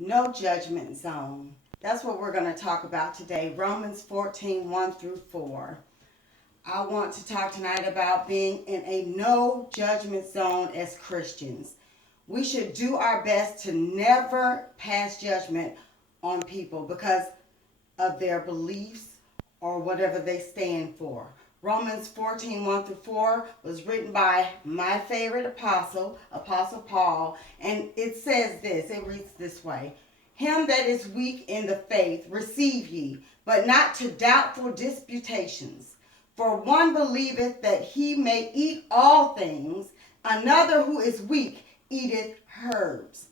No judgment zone. That's what we're going to talk about today. Romans 14, 1 through 4. I want to talk tonight about being in a no judgment zone as Christians. We should do our best to never pass judgment on people because of their beliefs or whatever they stand for. Romans 14, 1 through 4 was written by my favorite apostle, Apostle Paul, and it says this, it reads this way. Him that is weak in the faith receive ye, but not to doubtful disputations. For one believeth that he may eat all things, another who is weak eateth herbs.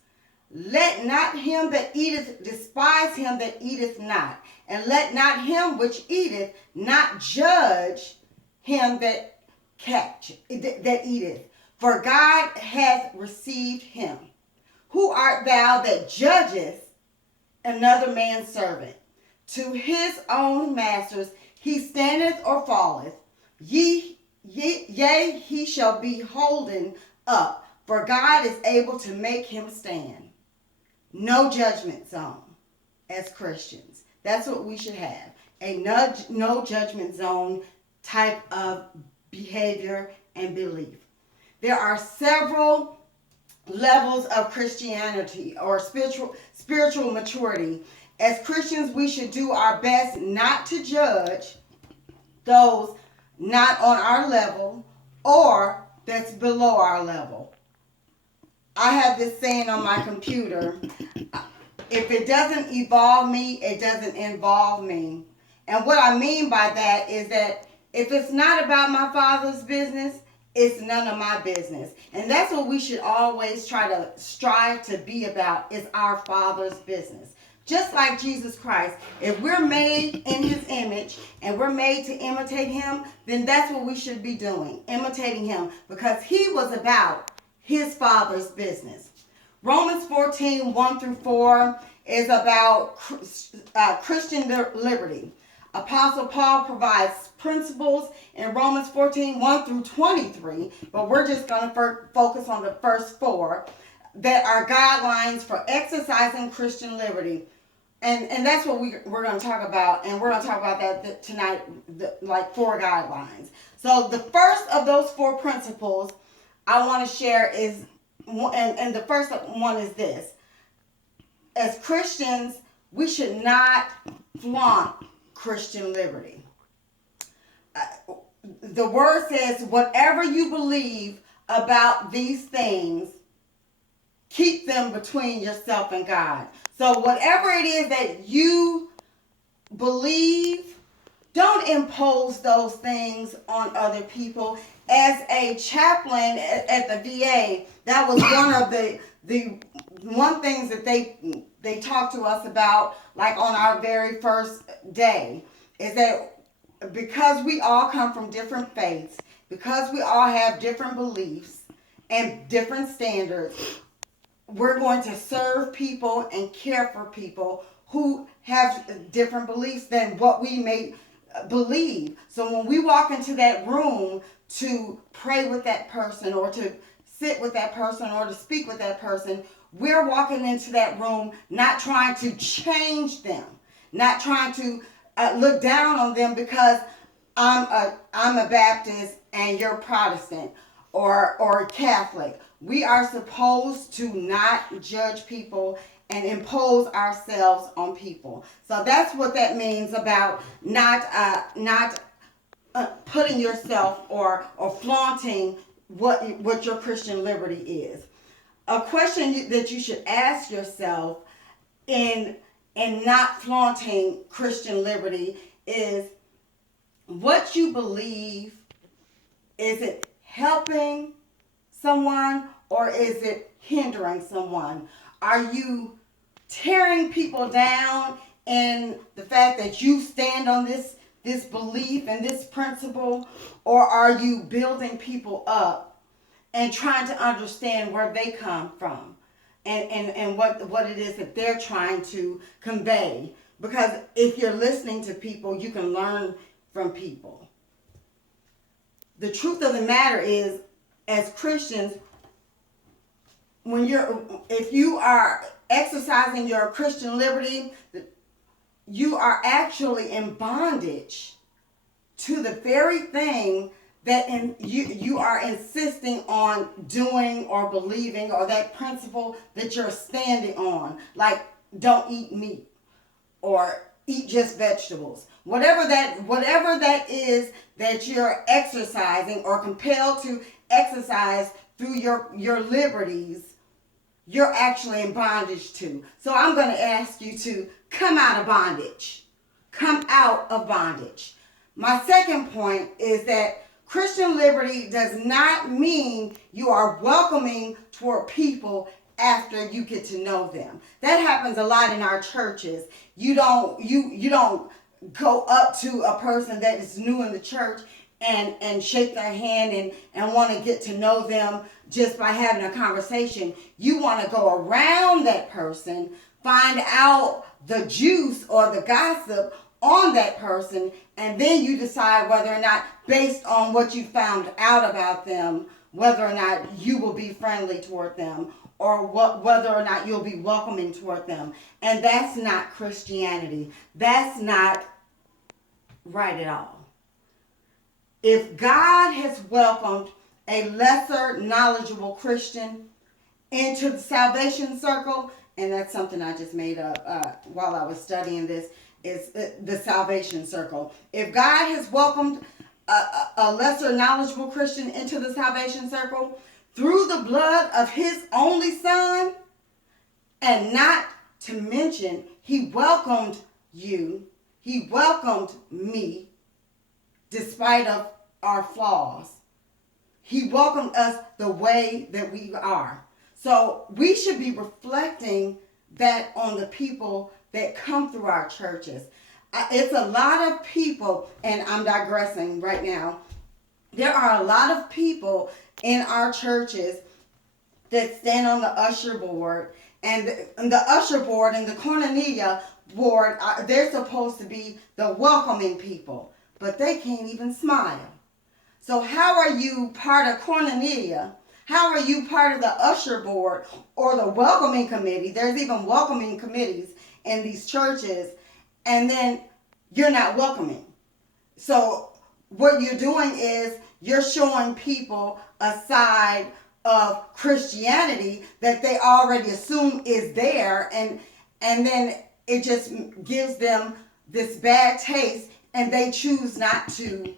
Let not him that eateth despise him that eateth not, and let not him which eateth not judge him that eateth. For God hath received him. Who art thou that judgest another man's servant? To his own masters he standeth or falleth. Yea, he shall be holden up, for God is able to make him stand. No judgment zone as Christians. That's what we should have. A no judgment zone type of behavior and belief. There are several levels of Christianity or spiritual maturity. As Christians, we should do our best not to judge those not on our level or that's below our level. I have this saying on my computer, if it doesn't evolve me, it doesn't involve me. And what I mean by that is that if it's not about my Father's business, it's none of my business. And that's what we should always try to strive to be about, is our Father's business. Just like Jesus Christ, if we're made in his image and we're made to imitate him, then that's what we should be doing, imitating him, because he was about his Father's business. Romans 14, 1 through 4 is about Christian liberty. Apostle Paul provides principles in Romans 14, 1 through 23, but we're just going to focus on the first four that are guidelines for exercising Christian liberty. And that's what we're going to talk about, and we're going to talk about that tonight, like 4 guidelines. So the first of those 4 principles I want to share is, and the first one is this. As Christians, we should not flaunt Christian liberty. The word says, whatever you believe about these things, keep them between yourself and God. So whatever it is that you believe, don't impose those things on other people. As a chaplain at the VA, that was one of the one things that they talked to us about, like on our very first day, is that because we all come from different faiths, because we all have different beliefs and different standards, we're going to serve people and care for people who have different beliefs than what we may believe. So when we walk into that room to pray with that person or to sit with that person or to speak with that person, we're walking into that room not trying to change them, not trying to look down on them because I'm a Baptist and you're Protestant or Catholic. We are supposed to not judge people and impose ourselves on people. So that's what that means about not putting yourself or flaunting what your Christian liberty is. A question that you should ask yourself in not flaunting Christian liberty is, what you believe, is it helping someone or is it hindering someone? Are you tearing people down in the fact that you stand on this belief and this principle, or are you building people up and trying to understand where they come from and what it is that they're trying to convey? Because if you're listening to people, you can learn from people. The truth of the matter is, as Christians, if you are exercising your Christian liberty, you are actually in bondage to the very thing that you are insisting on doing or believing, or that principle that you're standing on, like don't eat meat or eat just vegetables. Whatever that is that you're exercising or compelled to exercise through your liberties, you're actually in bondage to. So I'm going to ask you to come out of bondage. Come out of bondage. My second point is that Christian liberty does not mean you are welcoming toward people after you get to know them. That happens a lot in our churches. You don't go up to a person that is new in the church and shake their hand and want to get to know them just by having a conversation. You want to go around that person, find out the juice or the gossip on that person, and then you decide whether or not, based on what you found out about them, whether or not you will be friendly toward them, or whether or not you'll be welcoming toward them. And that's not Christianity. That's not right at all. If God has welcomed a lesser knowledgeable Christian into the salvation circle, and that's something I just made up while I was studying this, is the salvation circle. If God has welcomed a lesser knowledgeable Christian into the salvation circle through the blood of his only son, and not to mention he welcomed you, he welcomed me despite of our flaws. He welcomed us the way that we are. So we should be reflecting that on the people that come through our churches. It's a lot of people, and I'm digressing right now. There are a lot of people in our churches that stand on the usher board, and the usher board and the koinonia board, they're supposed to be the welcoming people, but they can't even smile. So how are you part of koinonia? How are you part of the usher board or the welcoming committee? There's even welcoming committees in these churches, and then you're not welcoming. So what you're doing is you're showing people a side of Christianity that they already assume is there, and then it just gives them this bad taste, and they choose not to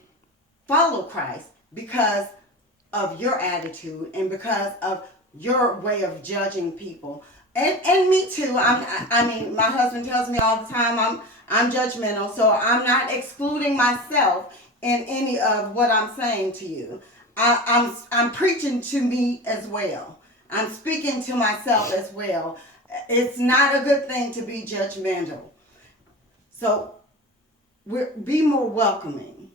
follow Christ because of your attitude and because of your way of judging people. And me too. I mean, my husband tells me all the time I'm judgmental, so I'm not excluding myself in any of what I'm saying to you. I'm preaching to me as well. I'm speaking to myself as well. It's not a good thing to be judgmental. So be more welcoming.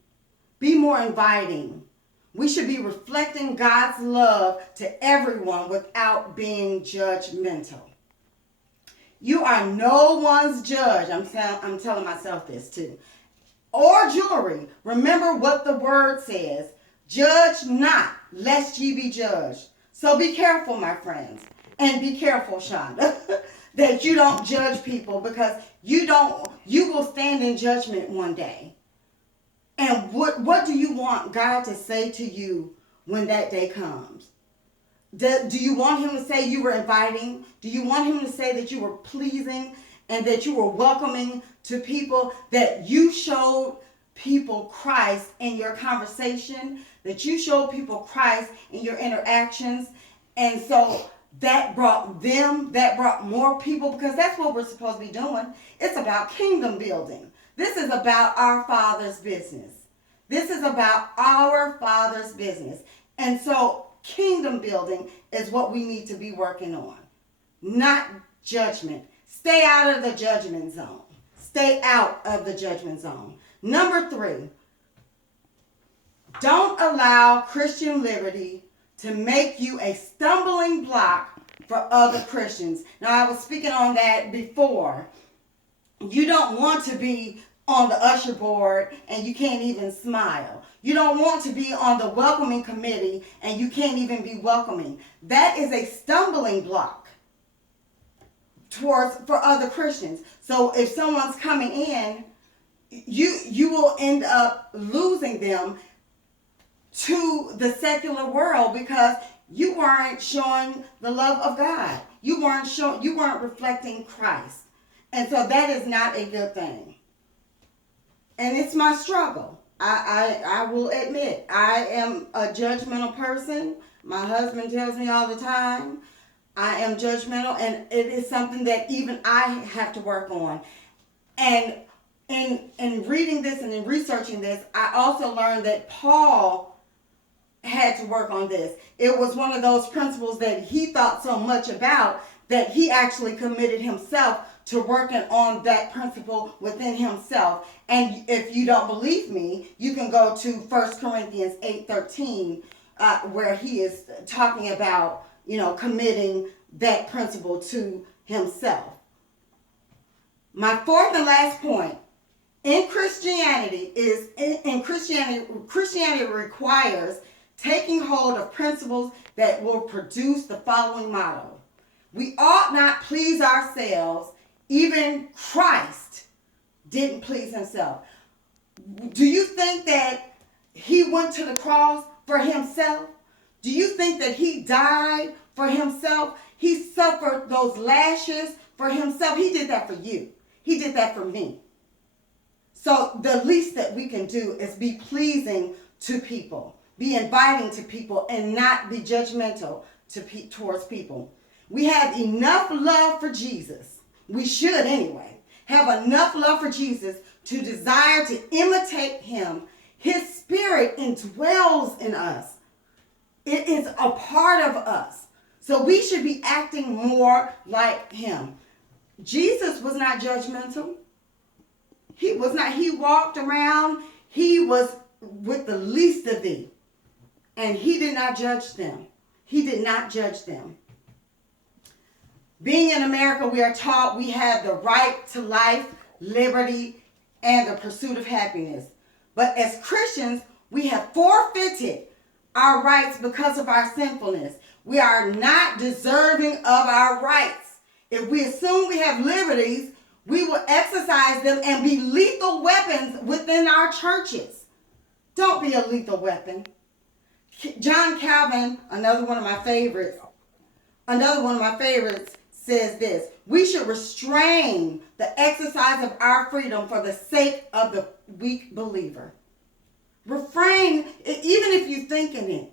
Be more inviting. We should be reflecting God's love to everyone without being judgmental. You are no one's judge. I'm telling myself this too. Or jury. Remember what the word says. Judge not, lest ye be judged. So be careful, my friends. And be careful, Shonda, that you don't judge people, because you will stand in judgment one day. And what do you want God to say to you when that day comes? Do you want him to say you were inviting? Do you want him to say that you were pleasing and that you were welcoming to people, that you showed people Christ in your conversation, that you showed people Christ in your interactions? And so that brought more people, because that's what we're supposed to be doing. It's about kingdom building. This is about our Father's business. This is about our Father's business. And so kingdom building is what we need to be working on, not judgment. Stay out of the judgment zone. Stay out of the judgment zone. Number 3, don't allow Christian liberty to make you a stumbling block for other Christians. Now, I was speaking on that before. You don't want to be on the usher board and you can't even smile. You don't want to be on the welcoming committee and you can't even be welcoming. That is a stumbling block for other Christians. So if someone's coming in, you will end up losing them to the secular world because you weren't showing the love of God. You weren't reflecting Christ. And so that is not a good thing. And it's my struggle. I will admit, I am a judgmental person. My husband tells me all the time, I am judgmental, and it is something that even I have to work on. And in reading this and in researching this, I also learned that Paul had to work on this. It was one of those principles that he thought so much about that he actually committed himself to working on that principle within himself. And if you don't believe me, you can go to 1 Corinthians 8:13, where he is talking about, committing that principle to himself. My fourth and last point in Christianity Christianity requires taking hold of principles that will produce the following motto: we ought not please ourselves. Even Christ didn't please himself. Do you think that he went to the cross for himself? Do you think that he died for himself? He suffered those lashes for himself. He did that for you. He did that for me. So the least that we can do is be pleasing to people, be inviting to people, and not be judgmental towards people. We have enough love for Jesus. We should anyway have enough love for Jesus to desire to imitate him. His spirit indwells in us. It is a part of us. So we should be acting more like him. Jesus was not judgmental. He was not. He walked around. He was with the least of thee. And he did not judge them. He did not judge them. Being in America, we are taught we have the right to life, liberty, and the pursuit of happiness. But as Christians, we have forfeited our rights because of our sinfulness. We are not deserving of our rights. If we assume we have liberties, we will exercise them and be lethal weapons within our churches. Don't be a lethal weapon. John Calvin, another one of my favorites, says this: we should restrain the exercise of our freedom for the sake of the weak believer. Refrain, even if you're thinking it.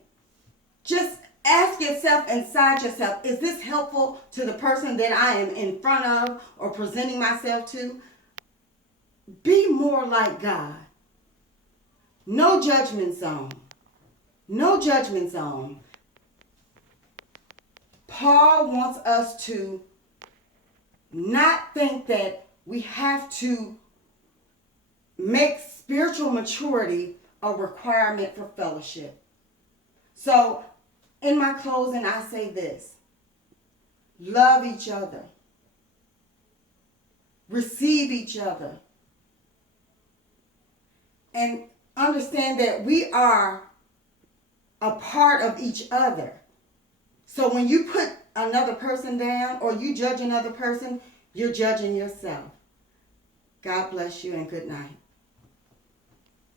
Just ask yourself inside yourself, is this helpful to the person that I am in front of or presenting myself to? Be more like God. No judgment zone. No judgment zone. Paul wants us to not think that we have to make spiritual maturity a requirement for fellowship. So, in my closing, I say this: love each other, receive each other, and understand that we are a part of each other. So when you put another person down or you judge another person, you're judging yourself. God bless you and good night.